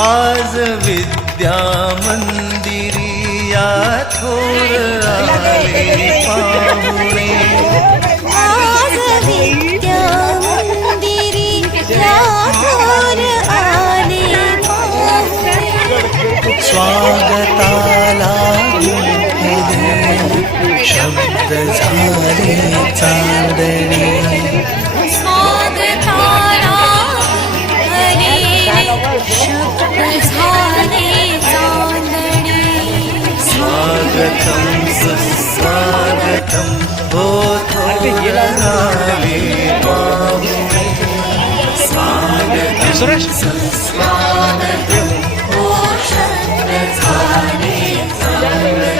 आज विद्या मंदिरी या थोर आले पाहुणे, आज विद्या मंदिरी या थोर आले पाहुणे, स्वागताला शब्द झाले चांदणे, स्वागताला शब्द झाले चांदणे, स्वागतम सुस्वागतम हो थोर आले पाहुणे, स्वागतम सुस्वागतम हो शब्द झाले चांदणे.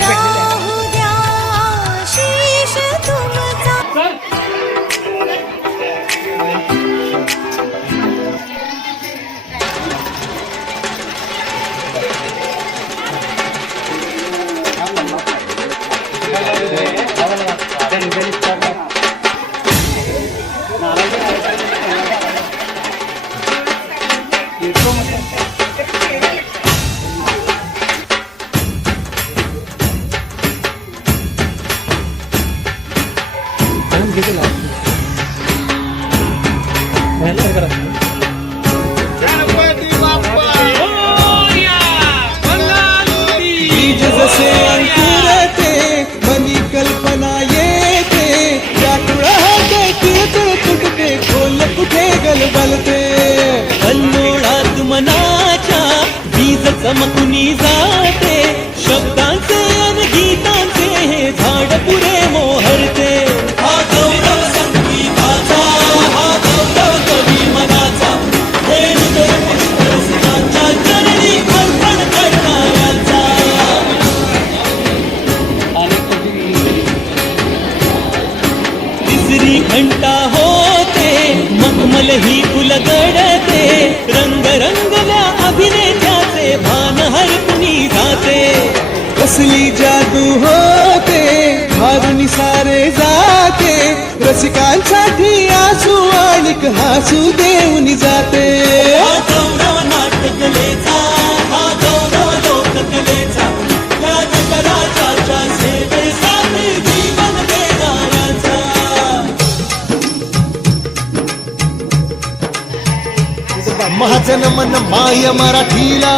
राहू द्या शीश तुमचा. बीज जसे अंकुरते मनी कल्पना येते, यातुळाते किरतुळ तुटते खोल कुठे गलबलते, अल्लोळात मनाच्या बीज चमकुनी जाते, शब्दांचे अन गीतांचे हे झाड पुरे मोहरते. हा गौरव संगीताचा, हा गौरव कवी मनाचा, हे हृदय पुष्कळसिकांच्या चरणी अर्पण करणाऱ्याचा. तिसरी घंटा होते मखमल ही फुलगडते, रंग रंगल्या अभिनेत्याचे भान हरपुनी जाते. कसली जादू होते भारुनी सारे जाते, रसिकांसाठी आसू आणिक हासू देऊन जाते. हा गौरव नाट्यकलेचा, हा गौरव लोककलेचा, या जगराजाच्या सेवेसाठी जीवन देणाऱ्याचा. माझं नमन माय मराठीला,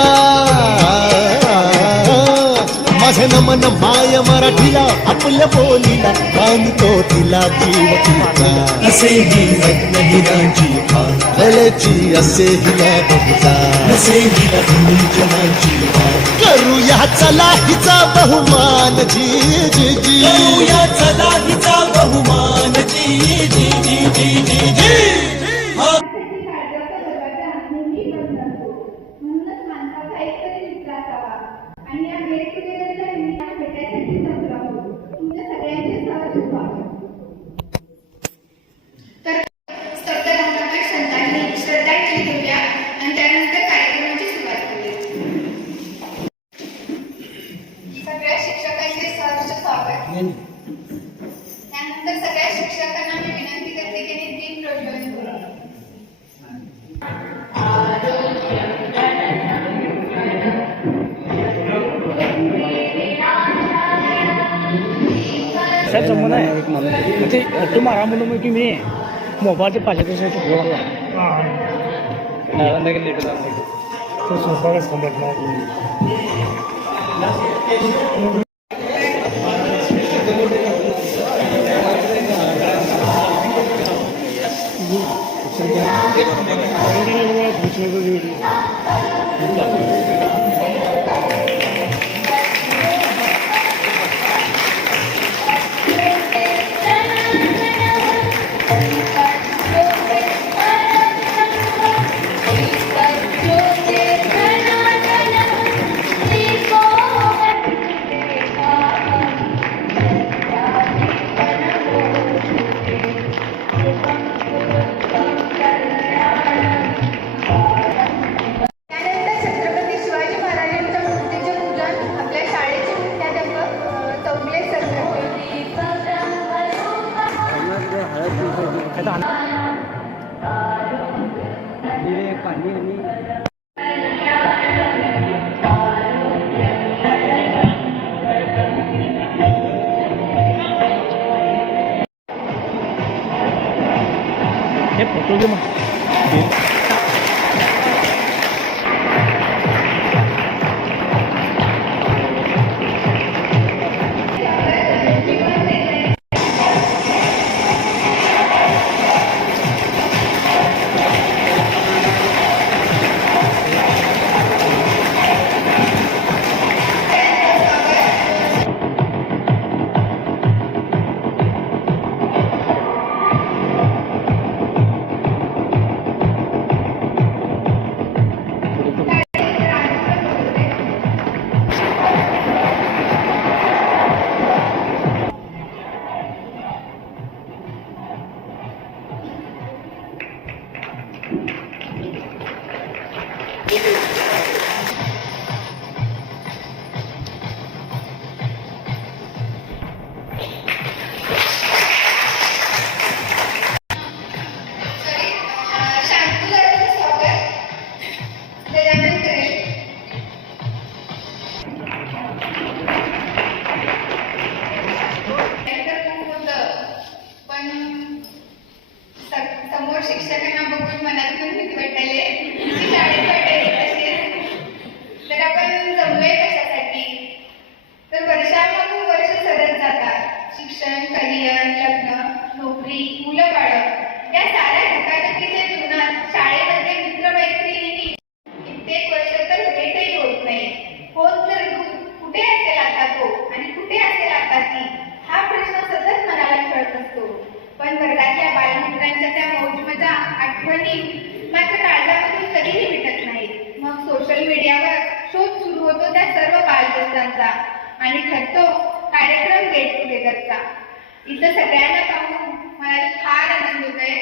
माझं नमन माय मराठीला, आपल्या बोलीला बांधतो तिला जीव तुझा. असे ही रत्नहिराची खान कलेची, असे हिला बहुजा, असे हिला जनाची करूया चला हिचा बहुमान जी जी जी, करूया चला हिचा बहुमान जी जी जी जी जी जी. म्हणूनच माणसाचा एकतरी मित्र असावा आणि या गेट टुगेदरच्या सगळ्या शिक्षकांचे सहर्ष स्वागत. त्यानंतर सगळ्या शिक्षकांना मी विनंती करते की तीन प्रज्वलित करू. साहेब संबंध आहे ते तुम्हाला म्हणून मग तुम्ही मोबाईलचे पाचशे ते स्वयंपाकच थांबत त्यानंतर छत्रपती शिवाजी महाराजांच्या मूर्तीचे पूजन आपल्या शाळेचे मुख्याध्यापक चौगले सर हे फोटो घे मग शांतुलाचं स्वागत गजानन करेल. तर खूप होतं पण समोर शिक्षकांना बघून मनात पण भीती वाटायले शाळेत वाटायले तसे. तर आपण जमलोय कशासाठी तर वर्षामागून वर्ष सरत जातात. शिक्षण, करिअर, लग्न, नोकरी, मुलं बाळं या साऱ्या धकाधकीच्या जीवनात शाळेमध्ये मित्रमैत्रिणी कित्येक वर्ष तर भेटही होत नाही. होत तर दूर कुठे असेल आता तो आणि कुठे असेल आता ती हा प्रश्न सतत मनाला खेळत असतो. पण वर्गातल्या बालमित्रांच्या त्या मौजमजा आठवणी मात्र काळजामधून कधीही मिटत नाहीत. मग सोशल मीडियावर शोध सुरू होतो त्या सर्व बालदोस्तांचा आणि ठरतो कार्यक्रम गेट टुगेदरचा. इथं सगळ्यांना पाहून मला फार आनंद होतोय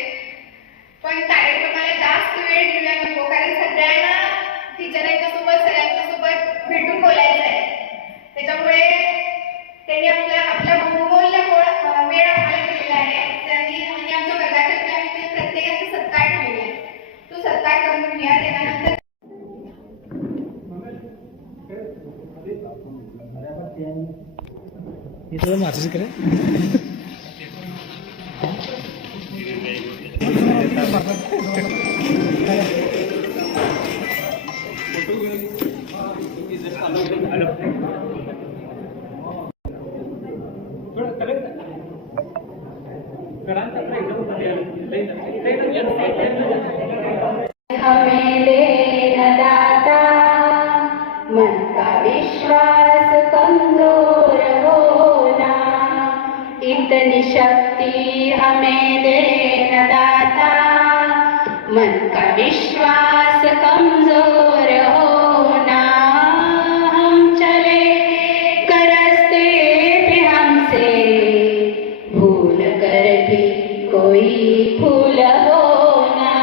पण कार्यक्रमाला जास्त वेळ दिला नको कारण सगळ्यांना टीचरांच्या सोबत सगळ्यांच्या सोबत भेटून बोलायचं आहे. त्याच्यामुळे त्यांनी आपला बहुमूल्य वेळ आम्हाला दिलेला आहे आणि आमच्या वर्गातर्फे आम्ही ते प्रत्येकाचा सत्कार ठेवले आहे. तो सत्कार करून घ्या. त्यानंतर हे सगळं माझं करे हमें देना दाता मन का विश्वास कमजोर होना इतनी शक्ति हमें देना दाता मन का विश्वास कमजोर होना हम चले कर रास्ते पे हमसे भूल कर भी कोई भूल होना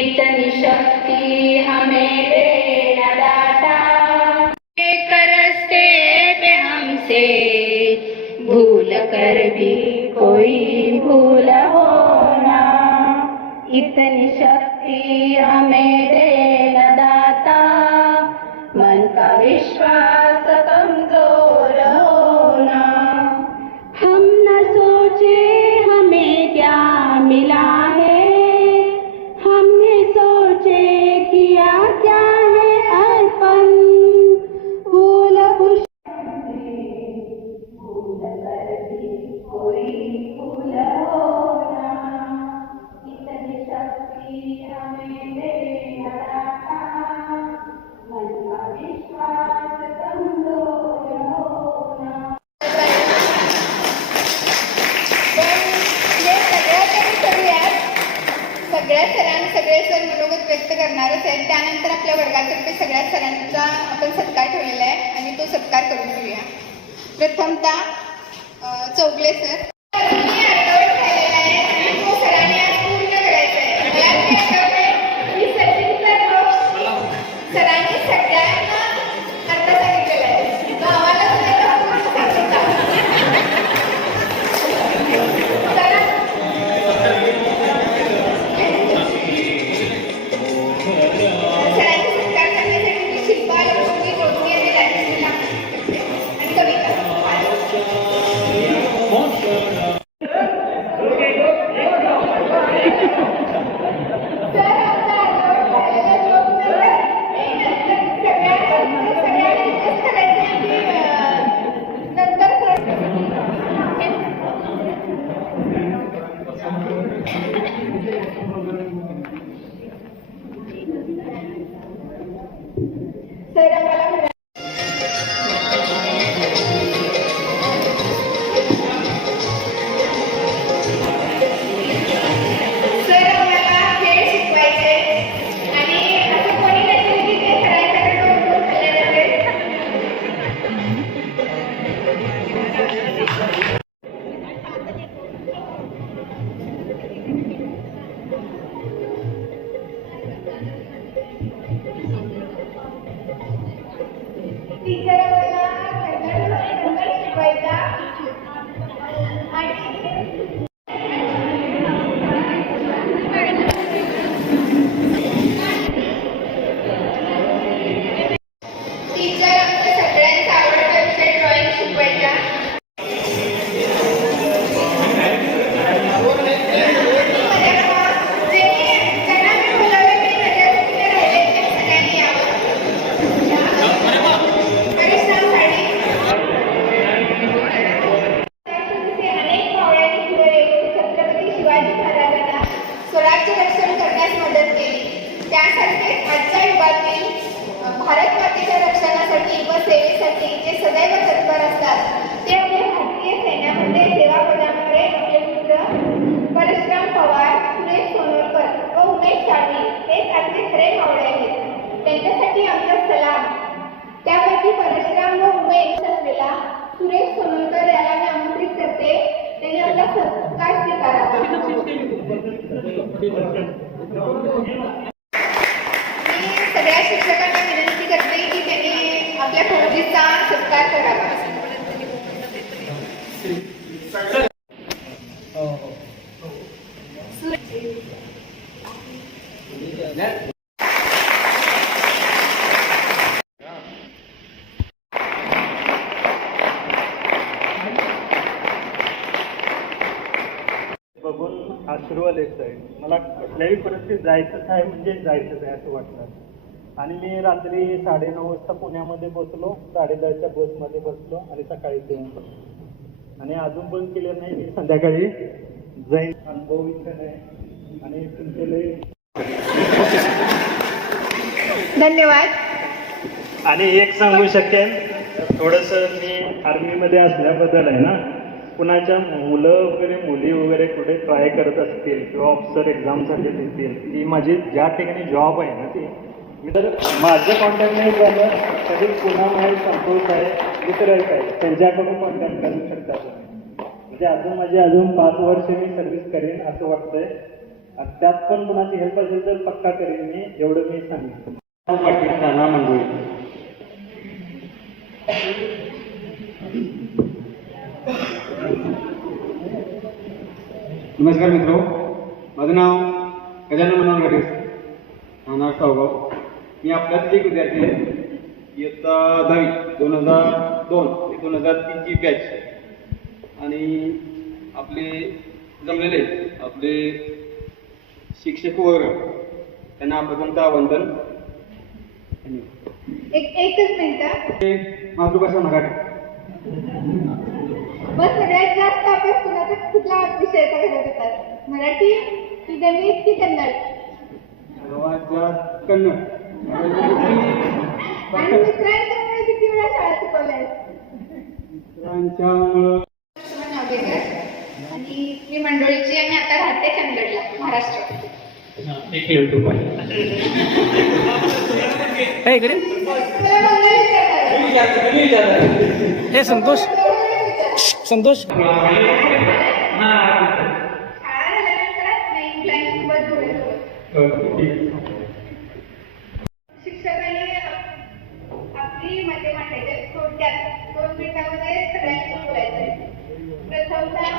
इतनी शक्ति हमें देना दाता एक रास्ते से भूल कर भी कोई भूल होना, इतनी शक्ति हमें देना दाता, मन का विश्वास कमजोर होना। हम न सोचे हमें क्या मिला है, हमने सोचे किया क्या है अर्पण, फूल खुश भूल कर भी कोई भूल होना, इतनी शक्ति हमें देना दाता, मन का विश्वास कमजोर होना। सगळ्या सरांनी सगळे सर मनोगत व्यक्त करणारच आहेत. त्यानंतर आपल्या वर्गातर्फे सगळ्या सरांचा आपण सत्कार ठेवलेला आहे आणि तो सत्कार करून घेऊया. प्रथमतः चौगले सर सरांनी सगळ्यांना अर्थ सांगितलेला आहे. तो आम्हाला सरांचे सत्कार करण्यासाठी मी शिल्पा लक्ष्मी जोडणी आणि राजश्री लांबे आणि कविता सर आम्हाला खेळ शिकवायचे आणि असं कोणी नसेल की ते सरांच्याकडे बघून खाल्ले टीचर आम्हाला कन्नड शिकवायचा आणि टीचर आमच्या सगळ्यांचा आवडता विषय ड्रॉइंग शिकवायचा. स्वराज्य रक्षण करण्यास मदत केली. त्यासारखे आजच्या युगातील भारत मातेच्या रक्षणासाठी व सेवेसाठी जे सदैव तत्पर असतात ते आपल्या भारतीय सैन्यामध्ये सेवा बजावणारे आपले मित्र परशुराम पवार, सुरेश सोनोलकर व उमेश साळवी हेच आजचे खरे मावळे आहेत. त्यांच्यासाठी आमचा सलाम. त्यापैकी परशुराम व उमेश असलेला सुरेश सोनोलकर याला मी आमंत्रित करते. त्यांनी आपला सत्कार स्वीकारावा. मी सगळ्या शिक्षकांना विनंती करते की त्यांनी आपल्या फौजीचा सत्कार करावा. बघून आशीर्वाद येत आहे. मला कुठल्याही परिस्थितीत जायचंच आहे म्हणजे जायचंच आहे असं वाटतं. आणि मी रात्री 9:30 वाजता पुण्यामध्ये बसलो, 10:30च्या बसमध्ये बसलो आणि सकाळी येऊन बसलो आणि अजून पण केलं नाही की संध्याकाळी जाईल. अनुभव इच्छा आहे आणि तुमचे धन्यवाद. आणि एक सांगू शकेन, थोडंसं मी आर्मीमध्ये असल्याबद्दल आहे ना, कुणाच्या मुलं वगैरे मुली वगैरे कुठे ट्राय करत असतील किंवा ऑफिसर एक्झामसाठी देतील, की माझी ज्या ठिकाणी जॉब आहे ना ती मी तर माझं कॉन्टॅक्ट नाही झालं तरी पुण्यामध्ये संतोष आहे, मित्र आहे, त्यांच्याकडून कॉन्टॅक्ट करू शकता. म्हणजे अजून 5 वर्ष मी सर्व्हिस करेन असं वाटतंय. त्यात पण कुणाची हेल्प असेल तर पक्का करेन मी, एवढं मी सांगितलं. पाटील नाना मंडळी नमस्कार मित्रो, माझं नाव गजानन मनोहर गडे, राहणार सावगाव. मी आपल्यात एक विद्यार्थी आहे. इयत्ता 10वी 2002 ते 2003ची बॅच. आणि आपले जमलेले आपले शिक्षक वगैरे त्यांना प्रथमतः वंदन. एकच मिनिट. मातृभाषा मराठी. मग सगळ्यात जास्त अभ्यास कुठला विषयाचा करत होतात? मराठी की गणित की कन्नड? सर्वात जास्त कन्नड. आणि मित्रांच्यामुळे किती वेळा शाळा शिकवल्या? मित्रांच्यामुळं. आणि मी मंडोळीची आणि आता राहते चंदगडला, महाराष्ट्र. एक युट्यूब आहे इकडे. हे संतोष संतोष शाळा झाल्यानंतरच नाही मुलांसोबत जोडत शिक्षकांनी आपली मते मांडायचे. थोडक्यात 2 मिनिटांमध्ये सगळ्यांशी बोलायचं. प्रथमतः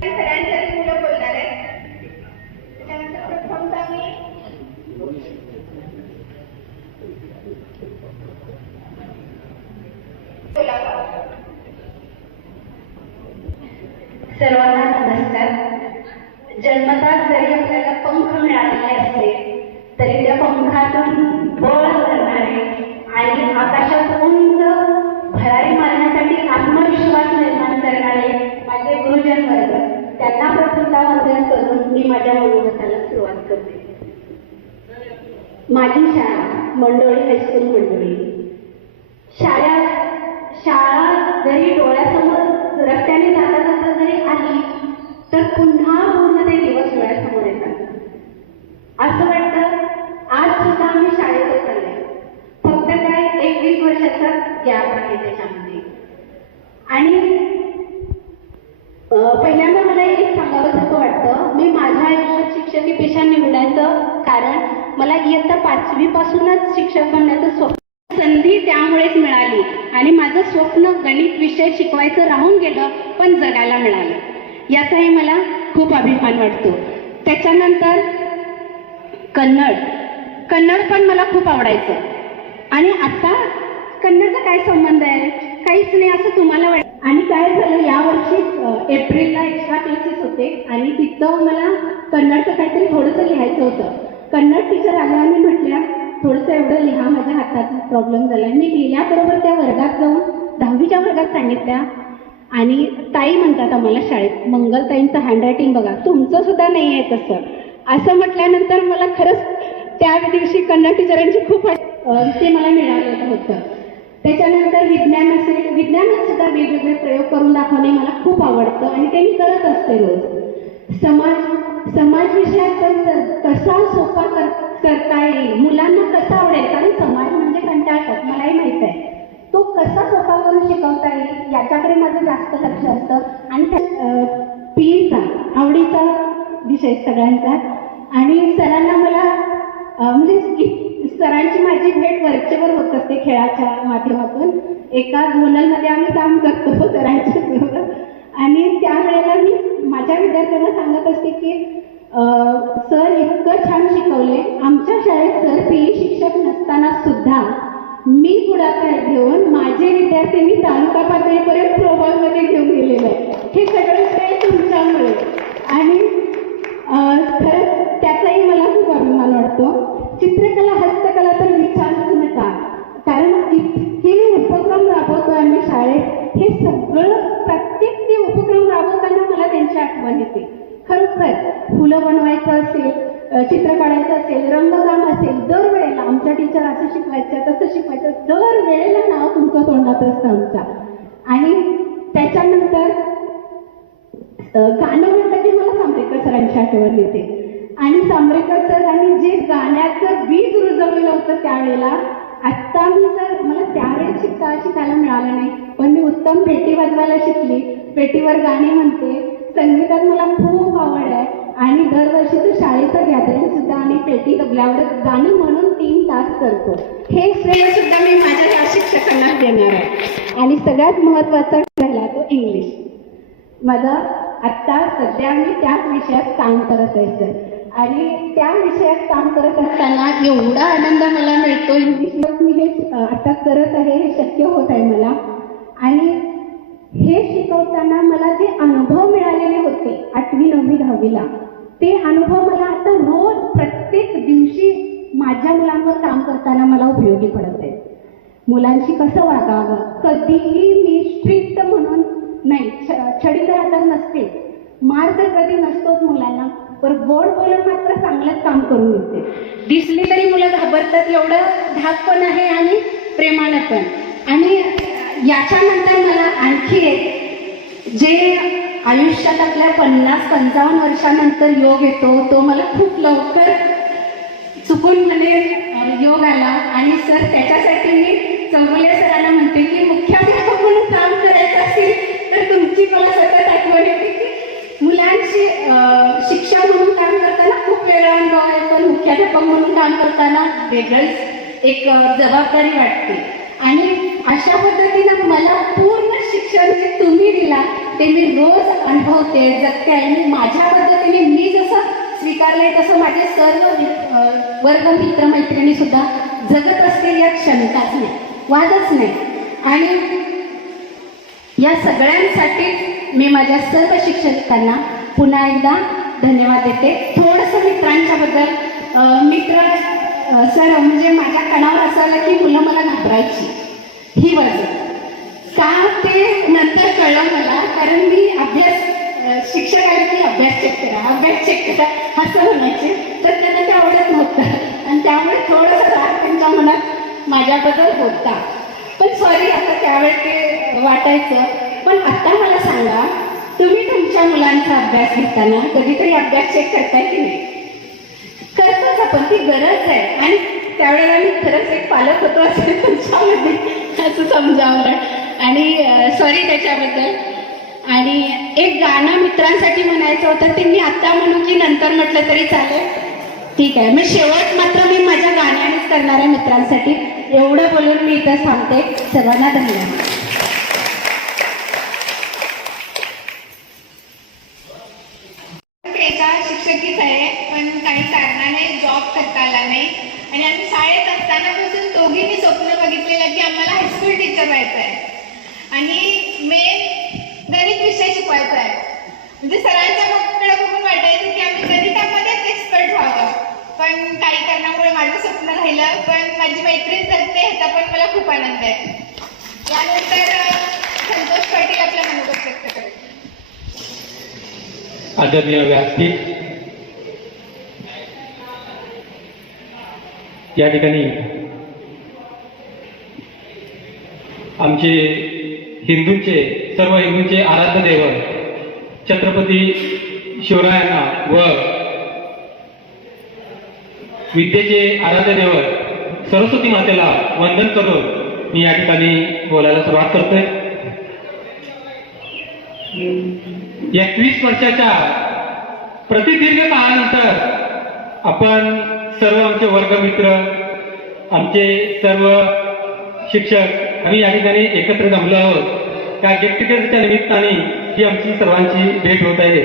सरांच्या मुलं बोलणार आहेत. त्यानंतर प्रथमतः मी सर्वांना नमस्कार. जन्मताच जरी आपल्याला पंख मिळालेले असले तरी त्या पंखातून बळ करणारे आणि आकाशात उंच भरारी मारण्यासाठी आत्मविश्वास निर्माण करणारे माझे गुरुजन वर्ग, त्यांना प्रथमतः वंदन करून मी माझ्या मनोगताला सुरुवात करते. माझी शाळा मंडोळी हायस्कूल मंडोळी. शाळा जरी डोळ्यासमोर रस्त्याने जाता जाता जरी आली तर पुन्हा पूर्ण ते दिवस डोळ्यासमोर येतात. असं वाटतं आज सुद्धा आम्ही शाळेतच चालले, फक्त काय 21 वर्षाचा गॅप आहे त्याच्यामध्ये. आणि पहिल्यांदा मला एक सांगावंसं वाटतं, मी माझ्या आयुष्यात शिक्षकी पेशा निवडण्याचं कारण मला इयत्ता 5वी पासूनच शिक्षक बनण्याचं स्वप्न, संधी त्यामुळेच मिळाली. आणि माझं स्वप्न गणित विषय शिकवायचं राहून गेलं पण जगायला मिळालं, याचाही मला खूप अभिमान वाटतो. त्याच्यानंतर कन्नड पण मला खूप आवडायचं. आणि आता कन्नडचा काय संबंध आहे? काहीच नाही असं तुम्हाला वाटतं. आणि काय झालं, यावर्षी एप्रिलला एक्स्ट्रा क्लासेस होते आणि तिथं मला कन्नडचं काहीतरी थोडंसं लिहायचं होतं. कन्नड टीचर आल्या आणि म्हटल्या थोडंसं एवढं लिहा, माझ्या हाताचा प्रॉब्लेम झाला. मी लिहिल्याबरोबर त्या वर्गात जाऊन 10वीच्या वर्गात सांगितल्या. आणि ताई म्हणतात आम्हाला शाळेत, मंगलताईंचं हँडरायटिंग बघा, तुमचं सुद्धा नाही आहे तसं. असं म्हटल्यानंतर मला खरंच त्या दिवशी कन्नड टीचरांची खूप ते मला मिळालेलं होतं. त्याच्यानंतर विज्ञानात सुद्धा वेगवेगळे प्रयोग करून दाखवणे मला खूप आवडतं आणि ते मी करत असते रोज. समाज विषयात कसा सोपा करता येईल, मुलांना कसा आवडेल, कारण समाज म्हणजे कंटाळतात मलाही माहीत आहे, तो कसा सोपा करून शिकवता येईल याच्याकडे माझं जास्त लक्ष असतं. आणि पीचा आवडीचा विषय सगळ्यांचा. आणि सरांना मला म्हणजे सरांची माझी भेट वरचेवर होत असते खेळाच्या माध्यमातून. एका झोनलमध्ये आम्ही काम करतो सरांच्या बरोबर. आणि त्यावेळेला मी माझ्या विद्यार्थ्यांना सांगत असते की सर इतकं छान शिकवले, आमच्या शाळेत सर पीई शिक्षक नसताना सुद्धा मी पुढाकार घेऊन माझे विद्यार्थी मी तालुका पातळीपर्यंत प्रोबॉलमध्ये घेऊन गेलेले आहे. हे सगळं श्रेय तुमच्यामुळे. आणि खरंच त्याचाही मला खूप अभिमान वाटतो. चित्रकला हस्तकला तर विचारूच नका, कारण इतके उपक्रम राबवतो आम्ही शाळेत. हे सगळं प्रत्येक ते उपक्रम राबवताना मला त्यांची आठवण येते. खरोखर फुलं बनवायचं असेल, चित्र काढायचं असेल, रंगकाम असेल, दरवेळेला आमच्या टीचर असं शिकवायचं तसं शिकवायचं, दरवेळेला नाव तुमचं तोंडात असतं आमच्या. आणि त्याच्यानंतर गाणं म्हटलं की मला सांभरेकर सरांची आठवण येते. आणि सांभरेकर सरांनी जे गाण्याचं बीज रुजवलेलं होतं त्यावेळेला, आत्ता मी जर मला त्यावेळेस शिकायला मिळालं नाही, पण मी उत्तम पेटी वाजवायला शिकली, पेटीवर गाणी म्हणते, संगीतात मला खूप आवड आहे. आणि दरवर्षीचं शाळेचं गॅदरिंग सुद्धा आम्ही पेटी तबल्यावर गाणं म्हणून 3 तास करतो. हे श्रेय सुद्धा मी माझ्या शिक्षकांना देणार आहे. आणि सगळ्यात महत्त्वाचा राहिला तो इंग्लिश. माझा आत्ता सध्या मी त्याच विषयात काम करत आहे सर, आणि त्या विषयात काम करत असताना एवढा आनंद मला मिळतो. इंग्लिश मी हे आता करत आहे, हे शक्य होत आहे मला. आणि हे शिकवताना मला जे अनुभव मिळालेले होते 8वी 9वी 10वीला, ते अनुभव मला आता रोज प्रत्येक दिवशी माझ्या मुलांवर काम करताना मला उपयोगी पडत आहे. मुलांशी कसं वागावं, कधीही मी स्ट्रिक्ट म्हणून नाही, छडी तर आता नसते, मार तर कधी नसतोच मुलांना, पण गोड बोलून मात्र चांगलंच काम करून येते. दिसली तरी मुलं घाबरतात, एवढं धाक पण आहे आणि प्रेमानं पण. आणि याच्यानंतर मला आणखी एक जे आयुष्यात आपल्या 50-55 वर्षानंतर योग येतो, तो मला खूप लवकर चुकून म्हणे योग आला. आणि सर त्याच्यासाठी मी चौगुले सरांना म्हणते की मुख्याध्यापक म्हणून काम करायचं असेल तर तुमची मला सतत आठवण येते की मुलांची शिक्षक म्हणून काम करताना खूप वेगळा अनुभव आहे, पण मुख्याध्यापक म्हणून काम करताना वेगळंच एक जबाबदारी वाटते. आणि अशा पद्धतीनं मला पूर्ण शिक्षण जे तुम्ही दिला ते मी रोज अनुभवते, जगते. आणि माझ्या पद्धतीने मी जसं स्वीकारले तसं माझे सर्व वर्ग मित्र मैत्रिणी सुद्धा जगत असते, यात शंकाच नाही, वादच नाही. आणि या सगळ्यांसाठी मी माझ्या सर्व शिक्षकांना पुन्हा एकदा धन्यवाद देते. थोडंसं मित्रांच्याबद्दल मित्र सर म्हणजे माझ्या कानावर असं आलं की मुलं मला घाबरायची, ही वजह का ते नंतर कळलं मला, कारण मी अभ्यास शिक्षक आले की अभ्यास चेक करा असं म्हणायचे, तर त्यांना ते आवडत नव्हतं. आणि त्यामुळे थोडंसं राग त्यांच्या मनात माझ्याबद्दल होता. पण सॉरी, आता त्यावेळेस ते वाटायचं. पण आता मला सांगा, तुम्ही तुमच्या मुलांचा अभ्यास घेताना कधीतरी अभ्यास चेक करताय की नाही? करतोच आपण, ती गरज आहे. आणि त्यावेळेला मी खरंच एक पालक होतो असेल तुमच्यामध्ये असं समजावं. आणि सॉरी त्याच्याबद्दल. आणि एक गाणं मित्रांसाठी म्हणायचं होतं, ते मी आत्ता म्हणू की नंतर म्हटलं तरी चालेल? ठीक आहे, मी शेवट मात्र मी माझ्या गाण्यानेच करणार आहे मित्रांसाठी. एवढं बोलून मी इथं सांगते. सर्वांना धन्यवाद. पेशा शिक्षकीच आहे, पण काही कारणाने जॉब करता आला नाही. आणि आम्ही शाळेत असतानापासून दोघींनी स्वप्न बघितलेलं की आम्हाला हायस्कूल टीचर व्हायचं आहे आणि मेन गणित विषय शिकवायचा आहे. म्हणजे सरांच्याकडे बघून वाटायचं की आम्ही गणितामध्येच एक्सपर्ट व्हावं, पण काही कारणामुळे माझं स्वप्न राहिलं. पण माझी मैत्रीण जगते, ह्याचा पण मला खूप आनंद आहे. यानंतर संतोष पाटील आपल्या मनोगत व्यक्त करतात. आदरणीय व्यासपीठ, या ठिकाणी आमचे सर्व हिंदूंचे आराध्य दैवत छत्रपती शिवरायांना व विद्येचे आराध्य दैवत सरस्वती मातेला वंदन करून मी या ठिकाणी बोलायला सुरुवात करतोय. 21 वर्षाच्या प्रतिदीर्घ काळानंतर आपण सर्व आमचे वर्गमित्र, आमचे सर्व शिक्षक आम्ही या ठिकाणी एकत्र जमलो आहोत. त्या गेट टुगेदरच्या निमित्ताने ही आमची सर्वांची भेट होत आहे.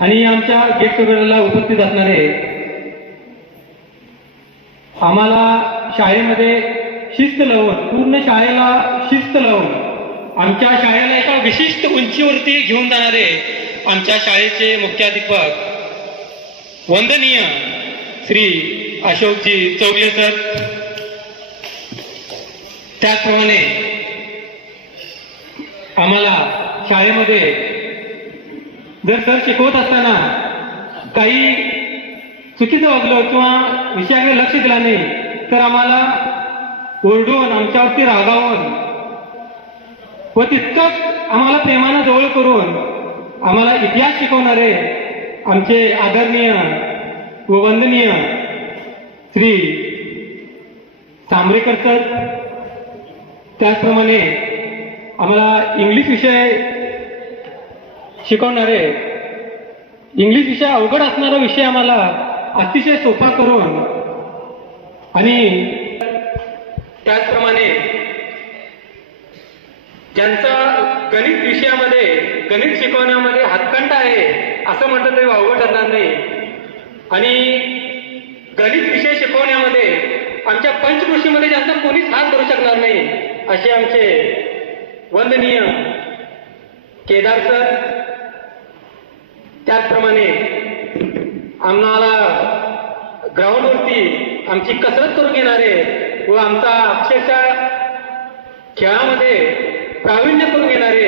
आणि आमच्या गेट टुगेदरला उपस्थित असणारे आम्हाला शाळेमध्ये शिस्त लावून, पूर्ण शाळेला शिस्त लावून आमच्या शाळेला एका विशिष्ट उंचीवरती घेऊन जाणारे आमच्या शाळेचे मुख्याध्यापक वंदनीय श्री अशोकजी चौगले सर, त्याचप्रमाणे आम्हाला शाळेमध्ये जर सर शिकवत असताना काही चुकीचं वागलं किंवा विषयाकडे लक्ष दिलं नाही तर आम्हाला ओरडून, आमच्यावरती रागावून व तितकंच आम्हाला प्रेमानं जवळ करून आम्हाला इतिहास शिकवणारे आमचे आदरणीय व वंदनीय श्री तांबरेकर सर, त्याचप्रमाणे आम्हाला इंग्लिश विषय शिकवणारे, इंग्लिश विषय अवघड असणारा विषय आम्हाला अतिशय सोपा करून, आणि त्याचप्रमाणे ज्यांचा गणित विषयामध्ये गणित शिकवण्यामध्ये हातखंडा आहे असं म्हटलं तरी वावगं ठरणार नाही. आणि गणित विषय शिकवण्यामध्ये आमच्या पंचकृषीमध्ये जास्त कोणीच हात धरू शकणार नाही असे आमचे वंदनीय केदार सर. त्याचप्रमाणे आम्हाला ग्राउंडवरती आमची कसरत करून घेणारे व आमचा अक्षरशः खेळामध्ये प्रावीण्य करून घेणारे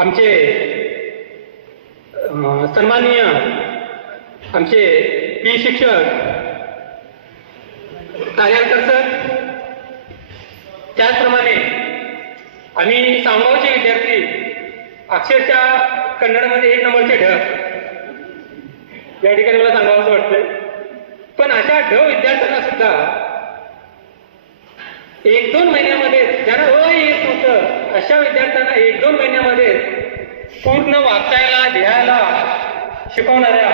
आमचे सन्माननीय आमचे पी शिक्षक कार्यालकर सर. त्याचप्रमाणे आम्ही सामगावचे विद्यार्थी अक्षरशः कन्नडमध्ये 1 नंबरचे ढ या ठिकाणी मला सांगावं असं वाटतंय. पण अशा ढ विद्यार्थ्यांना सुद्धा 1-2 महिन्यामध्ये ज्यांना येत नव्हतं अशा विद्यार्थ्यांना 1-2 महिन्यामध्ये पूर्ण वाचायला लिहायला शिकवणाऱ्या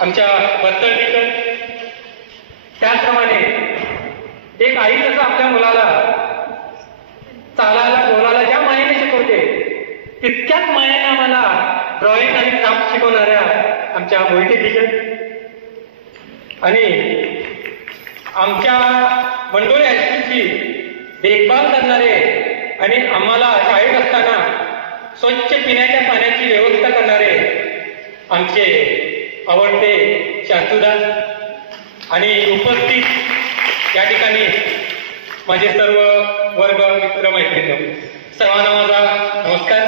आमच्या बत्तळकर. त्याचप्रमाणे एक आई जसं आपल्या मुलाला चालायला बोलायला ज्या मायेने शिकवते तितक्याच मायेने आम्हाला ड्रॉइंग आणि क्राफ्ट शिकवणाऱ्या आमच्या मोहिते टीचर आणि आमच्या मंडोळे हायस्कूलची देखभाल करणारे आणि आम्हाला शाळेत असताना स्वच्छ पिण्याच्या पाण्याची व्यवस्था करणारे आमचे आवडते शांतुदास आणि उपस्थित या ठिकाणी माझे सर्व वर्ग मित्र मैत्रिणी सर्वांना माझा नमस्कार.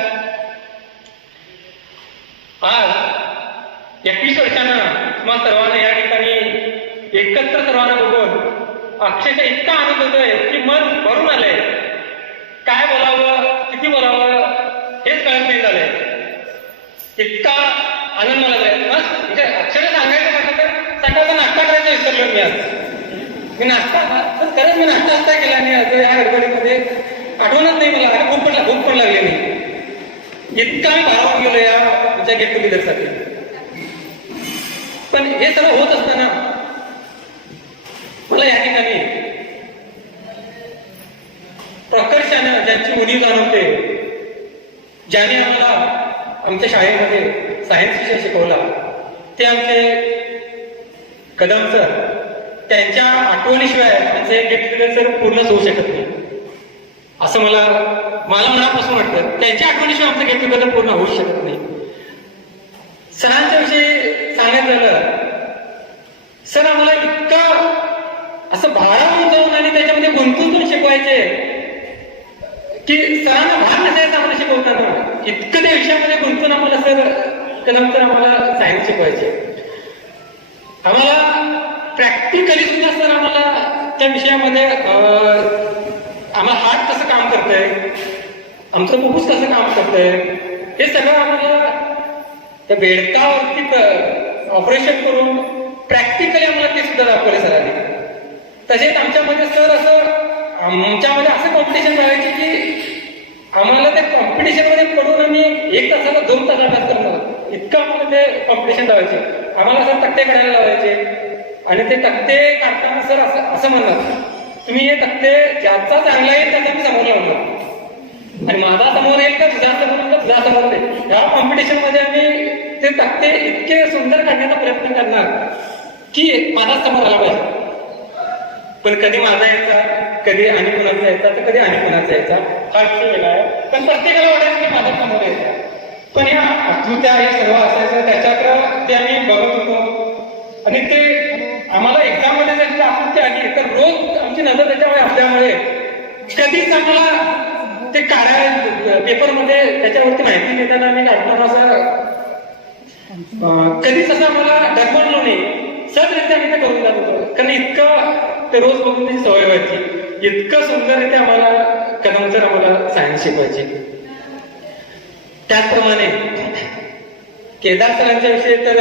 आज 21 वर्षांना तुम्हा सर्वांना या ठिकाणी एकत्र सर्वांना बघून अक्षरशः इतका आनंद होतोय की मन भरून आलंय. काय बोलावं किती बोलावं हेच कळत नाही झालंय. इतका आनंद मला झालाय. म्हणजे अक्षरशः सांगायचं म्हटलं तर सकाळचा नाश्ता करायचा विसरलो मी आज. मी नाश्ता खरंच मी नाश्ता केला नाही आज या गडबडीमध्ये आठवणच नाही मला. आणि भूक पण लागली नाही. इतका मी भारावून गेलो या तुमच्या गेट टुगेदरसाठी. पण हे सर्व होत असताना मला या ठिकाणी प्रकर्षानं ज्यांची उणीव जाणवते ज्याने आम्हाला आमच्या शाळेमध्ये सायन्स विषय शिकवला ते आमचे कदम सर. त्यांच्या आठवणीशिवाय आमचे गेट टुगेदर पूर्णच होऊ शकत नाही असं मला मनापासून वाटतं. त्यांच्या आठवणीशिवाय आमचं गेट टुगेदर पूर्ण होऊ शकत नाही. सरांच्या विषयी सांगायचं झालं सर आम्हाला इतका असं भारावून जाऊन आणि त्याच्यामध्ये गुंतून शिकवायचे की सरांना भार नसायचं आम्हाला शिकवताना. इतकं त्या विषयामध्ये गुंतून आम्हाला सर कदम सर आम्हाला सायन्स शिकवायचे. आम्हाला प्रॅक्टिकली सुद्धा सर आम्हाला त्या विषयामध्ये आम्हाला हार्ट कसं काम करतंय आमचं फुफ्फुस कसं काम करतंय हे सगळं आम्हाला त्या बेडकावरती ऑपरेशन करून प्रॅक्टिकली आम्हाला ते सुद्धा दाखवले सरांनी. तसेच आमच्यामध्ये सर आमच्यामध्ये असं कॉम्पिटिशन लावायचे की आम्हाला त्या कॉम्पिटिशनमध्ये पडून आम्ही 1 तासाला 2 तास अभ्यास करणार इतकं आम्हाला ते कॉम्पिटिशन लावायचे. आम्हाला सर तक्ते काढायला लावायचे आणि ते तक्ते काढताना सर असं म्हणणार तुम्ही हे तक्ते ज्याचा चांगला येईल त्याचा मी समोर लावणार आणि माझा समोर येईल का तुझ्या समोर तुझ्या समोर येईल. या कॉम्पिटिशन मध्ये आम्ही ते तक्ते इतके सुंदर काढण्याचा प्रयत्न करणार की माझा समोर आला पाहिजे. पण कधी माझा यायचा कधी आणि कुणाचा यायचा तर कधी आणि कुणाचा यायचा हा विषय वेगळा आहे. पण प्रत्येकाला वाटायचं की माझा समोर यायचा. पण या आकृत्या हे सर्व असायचं त्याच्याकडं ते आम्ही बघत होतो आणि ते आम्हाला एक्झाम मध्ये जर आकृती आली तर रोज आमची नजर त्याच्यामुळे असल्यामुळे कधीच आम्हाला ते काढायला पेपरमध्ये त्याच्यावरती माहिती देताना आम्ही काढणार असं कधीच असं आम्हाला डगमगलो नाही. सहजरित्या आम्ही ते करून जात होतो कारण इतकं ते रोज बघून त्याची सवय व्हायची. इतकं सुंदररित्या आम्हाला कदम सर आम्हाला सायन्स शिकवायचे. त्याचप्रमाणे केदार सरांच्या विषयी तर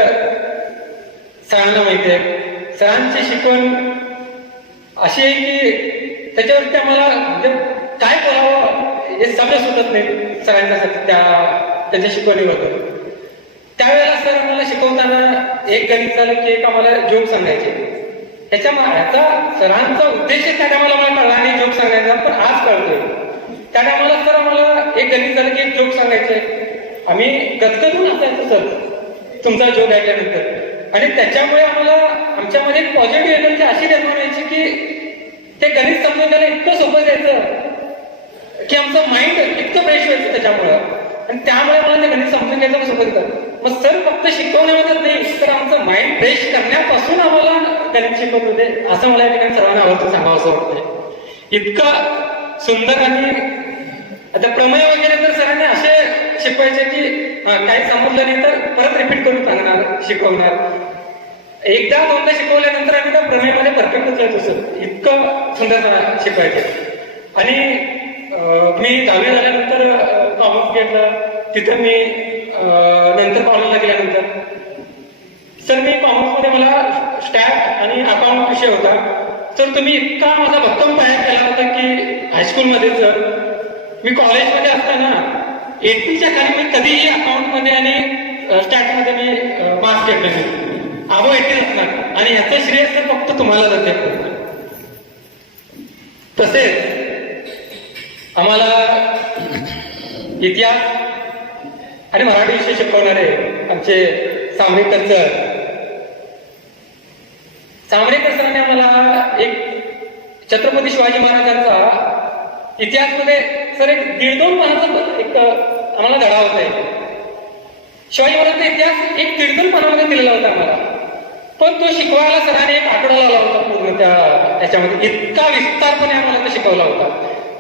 सरांना माहिती आहे. सरांची शिकवण अशी आहे की त्याच्यावरती आम्हाला म्हणजे काय बोलावं हे समज सुटत नाही सरांच्यासाठी त्यांच्या शिकवणीबद्दल. त्यावेळेला सर आम्हाला शिकवताना एक गणित झालं की एक आम्हाला जोक सांगायचे. ह्याचा सरांचा उद्देश त्या टायमाला मला कळला नाही जोक सांगायचा पण आज कळतोय. त्या टायमाला सर आम्हाला एक गणित झालं की एक जोक सांगायचे, आम्ही गदगदून असायचो सर तुमचा जोक ऐकल्यानंतर, आणि त्याच्यामुळे आम्हाला आमच्यामध्ये पॉझिटिव्ह एनर्जी अशी निर्माण व्हायची की ते गणित समजून त्याला इतकं सोपं जायचं की आमचं माइंड इतकं फ्रेश व्हायचं त्याच्यामुळं, आणि त्यामुळे मला ते गणित समजून घ्यायचं सोपं जातं. मग सर फक्त शिकवण्यामध्येच नाही तर आमचं माइंड फ्रेश करण्यापासून आम्हाला गणित शिकवत होते, असं मला या ठिकाणी सर्वांना आवडतं सांगावं असं वाटतंय. इतकं सुंदर. आणि आता प्रमेय वगैरे तर सरांनी असे शिकवायचे की काही समजलं नाही तर परत रिपीट करून सांगणार, शिकवणार. एकदा दोनदा शिकवल्यानंतर आम्ही त्या प्रमेयमध्ये परफेक्टच येत सर, इतकं सुंदर शिकवायचे. आणि मी 10वी झाल्यानंतर कॉमर्स घेतलं, तिथं मी नंतर कॉलेजला गेल्यानंतर सर मी कॉमर्समध्ये मला स्टॅट आणि अकाउंट विषय होता. सर तुम्ही इतका माझा भक्कम तयार केला होता की हायस्कूलमध्ये सर मी कॉलेजमध्ये असताना 80च्या खाली मी कधीही अकाउंटमध्ये आणि स्टॅटमध्ये मी पास केलं नाही, अबो 80 असणार, आणि याचं श्रेय सर फक्त तुम्हाला जाते. तसेच आम्हाला इतिहास आणि मराठी विषय शिकवणारे आमचे सामरेकर सरांनी आम्हाला एक छत्रपती शिवाजी महाराजांचा इतिहासमध्ये सर एक 1.5-2 पानाचा एक आम्हाला धडा होता. शिवाजी महाराजांचा इतिहास एक 1.5-2 पानामध्ये दिलेला होता आम्हाला, पण तो शिकवायला सरांनी एक आठवडा लावला होता पूर्ण त्याच्यामध्ये, इतका विस्तारपणे आम्हाला तो शिकवला होता.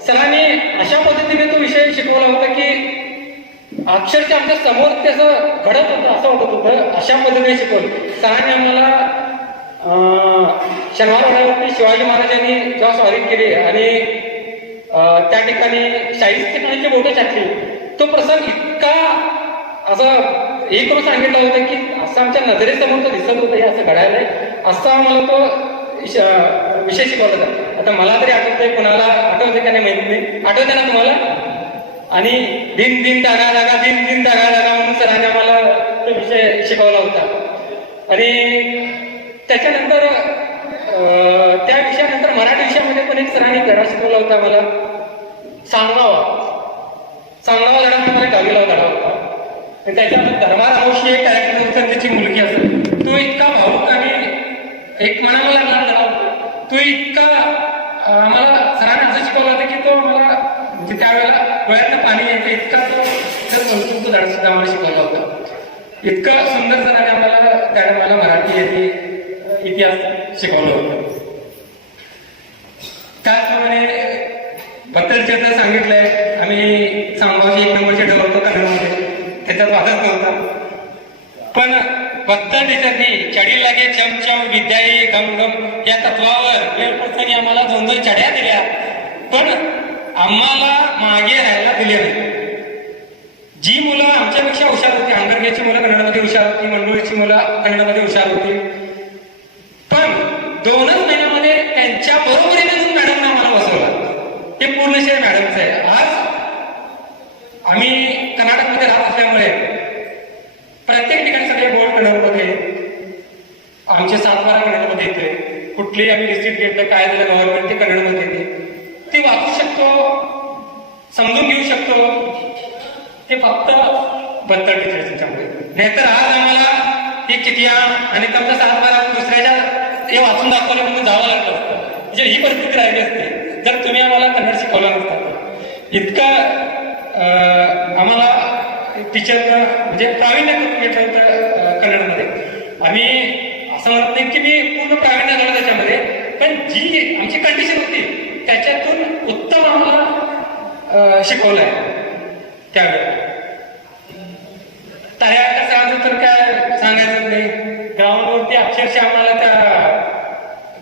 सरांनी अशा पद्धतीने तो विषय शिकवला होता की अक्षरशः आमच्या समोर ते असं घडत होतं, असं वाटत होतं, अशा पद्धतीने शिकवलं. सरांनी आम्हाला शनिवारवाड्यावरती शिवाजी महाराजांनी जेव्हा स्वारी केली आणि त्या ठिकाणी शाहिस्तेखानाची बोटं छाटली, तो प्रसंग इतका असा हे करून सांगितलं होतं की असं आमच्या नजरेसमोर तो दिसत होतं, हे असं घडायला असा आम्हाला तो विषय शिकवला होता. आता मला तरी आठवतंय, कोणाला आठवतंय का नाही माहिती नाही, आठवते ना तुम्हाला? आणि दिन दिन धागा धागा दिन दिन धागा धागा म्हणून सरांनी आम्हाला तो विषय शिकवला होता. आणि त्याच्यानंतर त्या विषयानंतर मराठी विषयामध्ये पण एक सरांनी धडा शिकवला होता मला, सांगावा धडा मला 10वीला धडा होता. आणि त्याच्यानंतर धर्मारावशी एक कॅरेक्टर होतं, त्याची मुलगी असेल, तो इतका भावूक आणि एक मनाला लागला धडा होता. तो इतका आम्हाला सरांनी असं शिकवला होता की तो मला म्हणजे त्यावेळेला डोळ्यातनं पाणी यायचं, इतका तो धडा सुद्धा आम्हाला शिकवला होता. इतका सुंदर सरांनी आम्हाला मराठी आणि इतिहास शिकवलं होतं. त्याचप्रमाणे बत्तरच्या सांगितलंय, आम्ही सांगवाशी 1 नंबरचे ठरवतो कन्नडमध्ये, त्याच्यात वादच नव्हता. पण बत्तर टीचरनी चढी लागे चमचम विद्याई गम गम या तत्वावर वेळप्रसंगी आम्हाला 2-2 चढ्या दिल्या, पण आम्हाला मागे राहायला दिले नाही. जी मुलं आमच्यापेक्षा हुशार होती, आंगणवाडीची मुलं कन्नडमध्ये हुशार होती, मंडळीची मुलं कन्नडमध्ये हुशार होती, पण 2च महिन्यामध्ये त्यांच्या बरोबरीने मॅडमने आम्हाला बसवला. ते पूर्ण श्रेय मॅडमचं आहे. आज आम्ही कर्नाटकमध्ये राहत असल्यामुळे प्रत्येक ठिकाणी सगळे बोर्ड कन्नडमध्ये, आमचे 7-12 कन्नडमध्ये येते, कुठलीही आम्ही रिसिप्ट घेतलं काय झालं गव्हर्नमेंट ते कन्नडमध्ये येते, ते वाचू शकतो, समजून घेऊ शकतो, ते फक्त बत्तर टीचर्सच्यामुळे. नाहीतर आज आम्हाला हे किती आणि त्यांचा 7-12 दुसऱ्याच्या हे वाचून दाखवलं म्हणून जावं लागलं असतं. म्हणजे ही परिस्थिती राहिली असते जर तुम्ही आम्हाला कन्नड शिकवलं नसतं. इतकं आम्हाला टीचरनं म्हणजे प्रावीण्य करून घेतलं होतं कन्नडमध्ये. आम्ही असं म्हणत नाही की मी पूर्ण प्रावीण्य झालं त्याच्यामध्ये, पण जी आमची कंडिशन होती त्याच्यातून उत्तम आम्हाला शिकवलं आहे. त्यावेळेला ताऱ्या कसं तर काय सांगायचं नाही, ग्राउंडवरती अक्षरशः आम्हाला त्या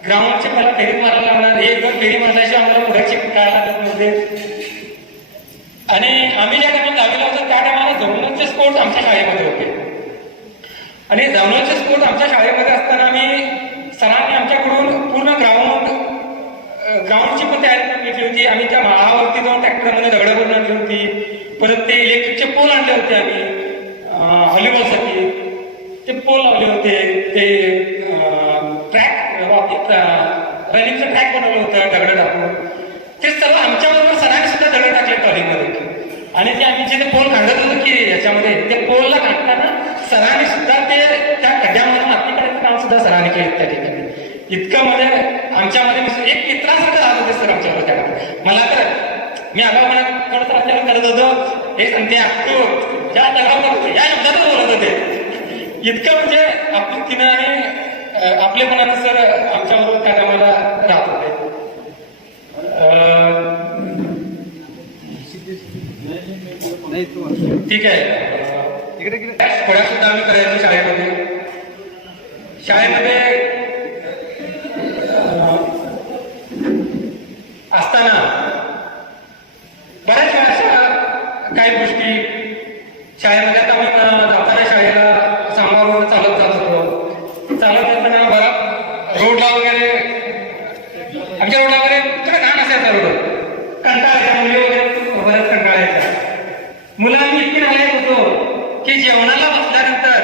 ग्राउंडची मला फेरी मारायला लागणार, एक जर फेरी मारल्याशिवाय आम्हाला पुढे काय लागत नव्हते. आणि आम्ही ज्या टायमाला 10वीला होतो त्या टायमाला झोनलचे स्पोर्ट्स आमच्या शाळेमध्ये होते. आणि झोनलचे स्पोर्ट्स आमच्या शाळेमध्ये असताना आम्ही सरांनी आमच्याकडून पूर्ण ग्राउंडची पण तयारी करून घेतली होती. आम्ही त्या माळावरती जाऊन ट्रॅक्टरमध्ये दगडं करून आणली होती. परत ते इलेक्ट्रिकचे पोल आणले होते आम्ही व्हॉलीबॉलसाठी, ते पोल लावले होते. ते ट्रॅक रनिंगचं ट्रॅक बनवलं होतं दगडं टाकून. ते सर्व आमच्याबरोबर सरांनी सुद्धा दगड टाकले ट्रॉलीमध्ये. आणि ते आम्ही जे पोल काढत होतो की याच्यामध्ये ते पोलला काढताना सरांनी सुद्धा ते त्या खड्ड्यामध्ये माती काढायचं काम सुद्धा सरांनी केलं त्या ठिकाणी. इतकं म्हणजे आमच्यामध्ये एक मित्रासारखं राहत होते सर आमच्यावर त्या काळात. मला तर मी आगाऊ म्हणत थोडं करत होतो हे सांगते तू ज्या दगावर या शब्दातच बोलत होते. इतकं म्हणजे आपुलकीनं आणि आपलेपणानं सर आमच्याबरोबर त्या कामाला राहत होते. ठीक आहे. थोड्या सुद्धा आम्ही करायचो शाळेमध्ये. शाळेमध्ये असताना बऱ्याच वेळा अशा काही गोष्टी शाळेमध्ये आता आम्ही जाताना शाळेला सांबारून चालत जात होतो. चालत जाताना बरा रोडला वगैरे आमच्या रोडला वगैरे थोडा घाण असायचा रोड. कंटाळायचा मुली वगैरे बऱ्याच कंटाळायचा. मुलं आम्ही इतकी नालायक होतो की जेवणाला बसल्यानंतर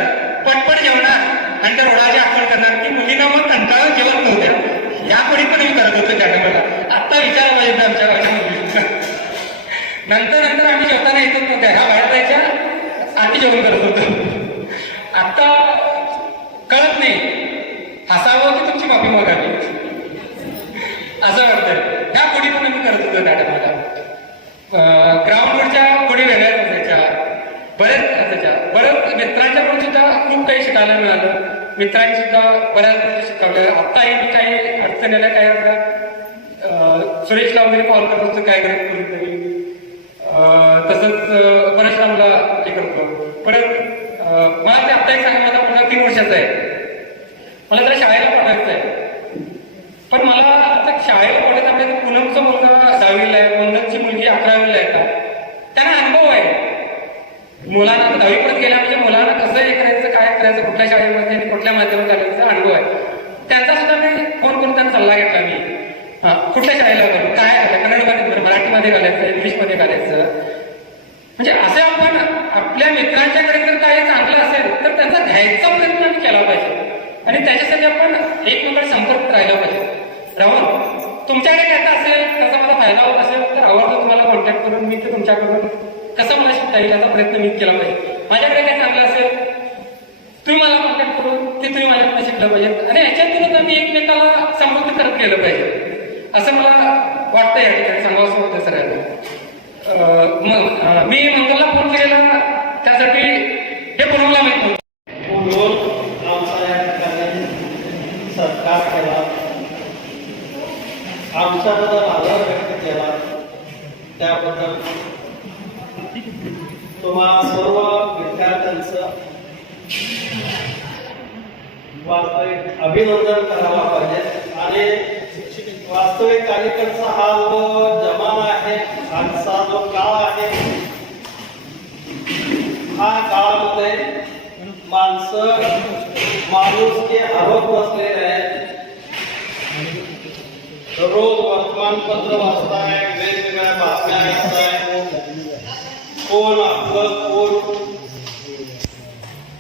पटपट जेवणार आणि त्या रोडाची आठवण करणार की मुलींना मग कंटाळून जेवण नव्हत्या. या पडी पण मी करत होतो त्या टायमाला. आत्ता विचार पाहिजे आमच्या गावच्या मुली. नंतर आम्ही जेवताना येतच नव्हत्या. ह्या बाहेर जायच्या आधी जेवण करत होतो. आता कळत नाही हसावं की तुमची माफी मागावी असं वाटतं. ह्या पुढी पण आम्ही करत होतो त्या टायमाला. ग्राउंडवरच्या पुढे वेगळ्याच असायच्या, बऱ्याच असायच्या. बऱ्याच मित्रांच्याकडून सुद्धा खूप काही शिकायला मिळालं. मित्रांनी सुद्धा बऱ्याच गोष्टी शिकवल्या. आत्ताही काही अडचण आल्या काय सुरेशला वगैरे कॉल करत होतो काय करत कधीतरी. तसंच परशुरामला हे करतो. परत मला ते आत्ता एक सांगा, माझा मुलगा 3 वर्षाचा आहे. मला त्याला शाळेला पाठवायचं आहे. पण मला आता शाळेला पाठवायचं पूनमचा मुलगा 10वीला आहे, वंदनची मुलगी 11वीला आहे. त्यांना अनुभव आहे. मुलांना 10वीपर्यंत गेल्या म्हणजे मुलांना कसं हे करायचं, काय करायचं, कुठल्या शाळेमध्ये आणि कुठल्या माध्यमात घालायचा अनुभव आहे. त्यांचा सुद्धा मी फोन करून त्यांना सल्ला घेतला मी. कुठल्या शाळेला घालू, काय घालायचं, कन्नडमध्ये, मराठीमध्ये घालायचं, इंग्लिशमध्ये घालायचं. म्हणजे असं आपण आपल्या मित्रांच्याकडे जर काही चांगलं असेल तर त्यांचा घ्यायचा प्रयत्न आम्ही केला पाहिजे आणि त्याच्यासाठी आपण एकमेकांकडे संपर्क राहिला पाहिजे. राहून तुमच्याकडे काय असेल त्याचा मला फायदा होत असेल तर आवर्जून तुम्हाला कॉन्टॅक्ट करून मी ते तुमच्याकडून कसं मला शिकता येईल याचा प्रयत्न मी केला पाहिजे. माझ्याकडे काय चांगलं असेल तुम्ही मला कॉन्टॅक्ट करून ते तुम्ही माझ्याकडे शिकलं पाहिजे आणि याच्यातूनच आम्ही एकमेकाला समृद्ध करत गेलं पाहिजे असं मला वाटतं. या ठिकाणी सांगावं असं वाटतं सगळ्यांना. मी मंगलला फोन केलेला त्यासाठी हे पूनमला माहित नव्हतं. सत्कार केला, आमच्याबद्दल आदर व्यक्त केला, त्याबद्दल तुम्हा सर्व विद्यार्थ्यांचं वास्तविक अभिनंदन करायला पाहिजे. आणि वास्तविक अलीकडचा हा जो जमाना आहे, आजचा जो काळ आहे, हा काळामध्ये माणूस के हरवत बसलेले आहेत. रोज वर्तमानपत्र वाचताय, वेगवेगळ्या बातम्या ऐकताय. कोण आपलं कोण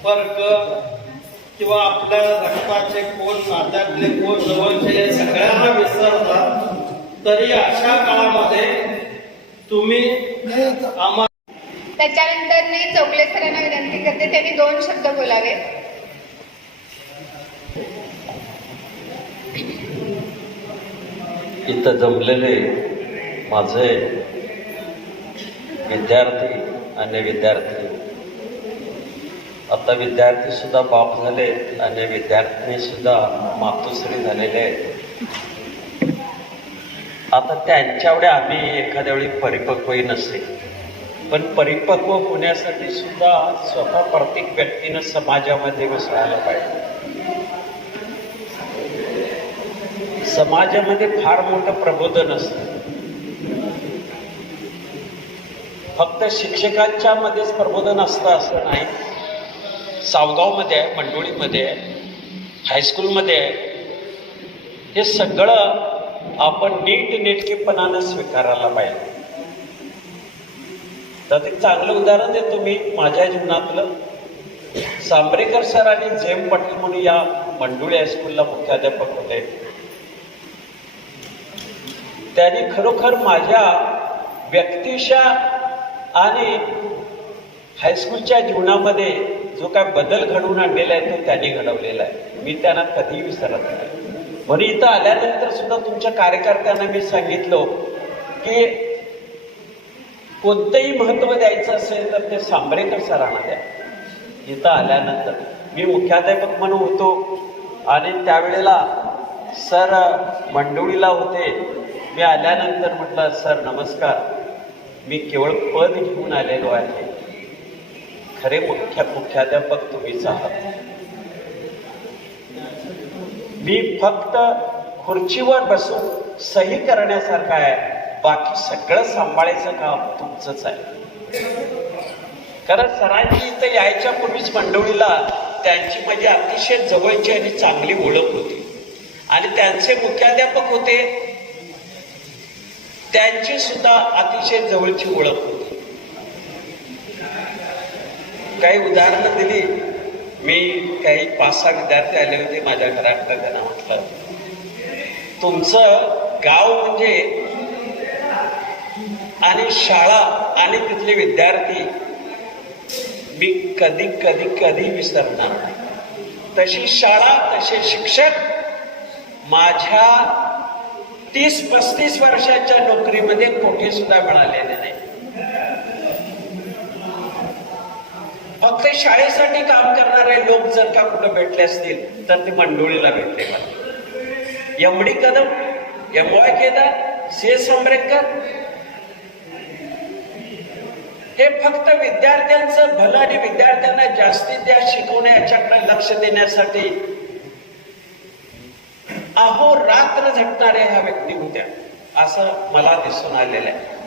फरक किंवा आपल्या रक्ताचे कोण, नात्यातले कोण, जवळचे सगळ्यांना विसरतात. तरी अशा काळामध्ये तुम्ही आम्हाला. त्याच्यानंतर मी चौगले सरांना विनंती करते त्यांनी 2 शब्द बोलावे. इथं जमलेले माझे विद्यार्थी आणि विद्यार्थी, आता विद्यार्थी सुद्धा बाप झाले आणि विद्यार्थी सुद्धा मातोश्री झालेले आहेत. आता त्यांच्या एवढे आम्ही एखाद्या वेळी परिपक्वही नसते, पण परिपक्व होण्यासाठी सुद्धा स्वतः प्रत्येक व्यक्तीनं समाजामध्ये मिसळायला पाहिजे. समाजामध्ये फार मोठं प्रबोधन असतं. फक्त शिक्षकांच्या मध्येच प्रबोधन असतं असं नाही. सावगावमध्ये आहे, मंडोळीमध्ये आहे, हायस्कूलमध्ये आहे. हे सगळं आपण नीटनेटकेपणानं स्वीकारायला पाहिजे. तर एक चांगलं उदाहरण देतो मी माझ्या जीवनातलं. सांबरेकर सर आणि जेम पाटील म्हणून या मंडोळी हायस्कूलला मुख्याध्यापक होते. त्यांनी खरोखर माझ्या व्यक्तिशा आणि हायस्कूलच्या जीवनामध्ये जो काय बदल घडवून आणलेला आहे तो त्यांनी घडवलेला आहे. मी त्यांना कधीही विसरत नाही. म्हणून इथं आल्यानंतर सुद्धा तुमच्या कार्यकर्त्यांना मी सांगितलं की कोणतंही महत्त्व द्यायचं असेल तर ते सांबरेकर सरांना द्या. इथं आल्यानंतर मी मुख्याध्यापक म्हणून होतो आणि त्यावेळेला सर मंडोळीला होते. मी आल्यानंतर म्हटलं सर नमस्कार, मी केवळ पद घेऊन आलेलो आहे, खरे मुख्याध्यापक तुम्हीच आहात. मी फक्त खुर्चीवर बसून सही करण्यासारखं आहे, बाकी सगळं सांभाळायचं काम तुमचंच आहे. कारण सरांची इथं यायच्या पूर्वीच मंडोळीला त्यांची म्हणजे अतिशय जवळची आणि चांगली ओळख होती आणि त्यांचे मुख्याध्यापक होते, त्यांची सुद्धा अतिशय जवळची ओळख होती. काही उदाहरणं दिली. मी काही 5-6 विद्यार्थी आले होते माझ्या घरात, त्यांना म्हटलं तुमचं गाव म्हणजे आणि शाळा आणि तिथले विद्यार्थी मी कधी कधी कधी विसरणार नाही. तशी शाळा, तसे शिक्षक माझ्या 30-35 वर्षाच्या नोकरीमध्ये कोठे सुद्धा मिळालेले नाही. फक्त शाळेसाठी काम करणारे लोक जर का कुठं भेटले असतील तर ते मंडोळीला भेटले का. MD Kadam, MY Kedar, CS Ambedkar हे फक्त विद्यार्थ्यांचं भलं आणि विद्यार्थ्यांना जास्तीत जास्त शिकवण्या याच्याकडे लक्ष देण्यासाठी अहोरात्र झटणाऱ्या ह्या व्यक्ती होत्या, असं मला दिसून आलेलं आहे.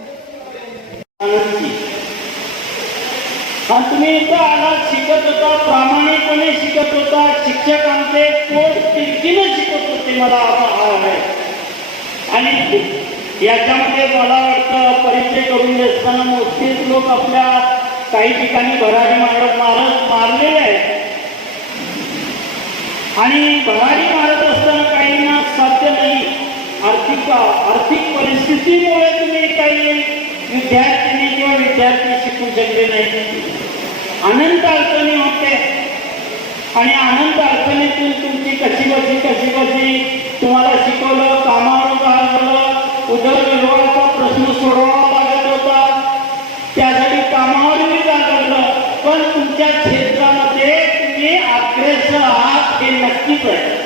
आणि तुम्ही इथं आला, शिकत होता, प्रामाणिकपणे शिकत होता, शिक्षक आमचे पोट तिरकीनं शिकत होते, मला आहे. आणि याच्यामध्ये मला वाटतं परिचय करून देताना मोठेच लोक आपल्या काही ठिकाणी भरारी मारलेले आहेत आणि भरारी मारत असताना काहींना साध्य नाही. आर्थिक परिस्थितीमुळे तुम्ही काही विद्यार्थिनी किंवा विद्यार्थी शिकू शकले नाही. अनंत अडचणी होते आणि अनंत अडचणीतून तुमची कशी तुम्हाला शिकवलं, कामावर घालवलं, उदरनिर्वाहाचा प्रश्न सोडवावा लागत होता, त्यासाठी कामावरही घालवलं. पण तुमच्या क्षेत्रामध्ये तुम्ही अग्रेसर आहात हे नक्कीच आहे.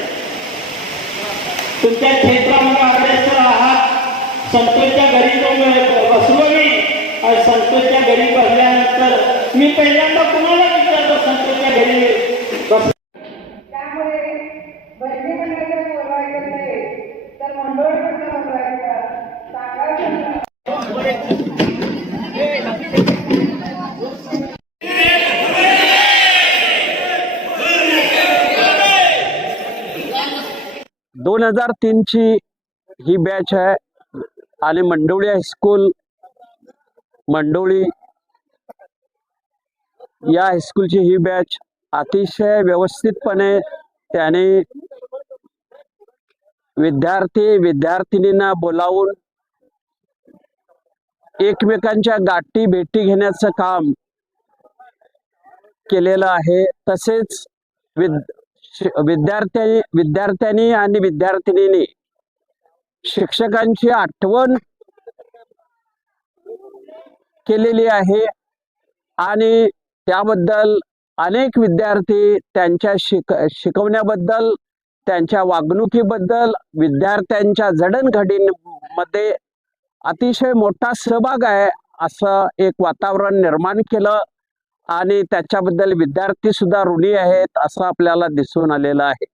तुमच्या क्षेत्रामध्ये अग्रेसर आहात. संतोषच्या घरी बसलो मी आणि संतोषच्या घरी बसल्यानंतर मी पहिल्यांदा कुणाला विचारलं संतोषच्या घरी बस. त्यामुळे बहिणी मंडळाला बोलवायचं नाही तर मंडळ पण बोलवायचं सांगायचं. 2003ची ही बॅच आहे आणि मंडोळी हायस्कूल मंडोळी या हायस्कूलची ही बॅच अतिशय व्यवस्थितपणे त्याने विद्यार्थिनींना बोलावून एकमेकांच्या गाठी भेटी घेण्याचं काम केलेलं आहे. तसेच विद्यार्थ्यांनी आणि विद्यार्थिनींनी शिक्षकांची आठवण केलेली आहे आणि त्याबद्दल अनेक विद्यार्थी त्यांच्या शिकवण्याबद्दल, त्यांच्या वागणुकीबद्दल, विद्यार्थ्यांच्या जडणघडणीमध्ये अतिशय मोठा सहभाग आहे असं एक वातावरण निर्माण केलं आणि त्याच्याबद्दल विद्यार्थी सुद्धा ऋणी आहेत असं आपल्याला दिसून आलेलं आहे.